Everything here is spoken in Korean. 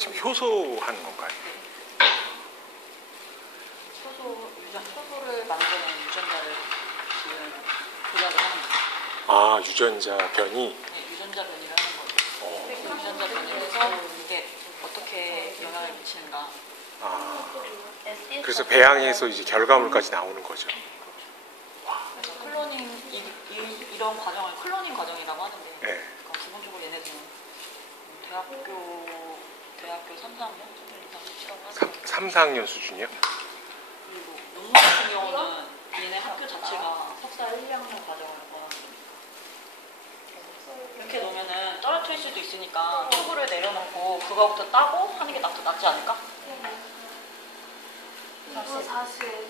지금 효소하는 건가요? 효소를 만드는 유전자를 지금 조작을 하는 거예요. 아, 유전자 변이? 네, 유전자 변이를 하는 거예요. 유전자 변이를 해서 이게 어떻게 영향을 미치는가. 아, 그래서 배양해서 이제 결과물까지 나오는 거죠. 그래서 클로닝, 이런 과정을 클로닝 과정이라고 하는데, 네. 그러니까 기본적으로 얘네들은 대학교 3, 4학년 이상 실험을 하죠. 3, 4학년 수준이요? 그리고 논문 같은 경우는 얘네 학교 자체가 석사 1, 2학년 과정을 원하는. 이렇게 놓으면은 떨어뜨릴 수도 있으니까 튜브를 내려놓고 그거부터 따고 하는 게 낫지 않을까? 이거 사실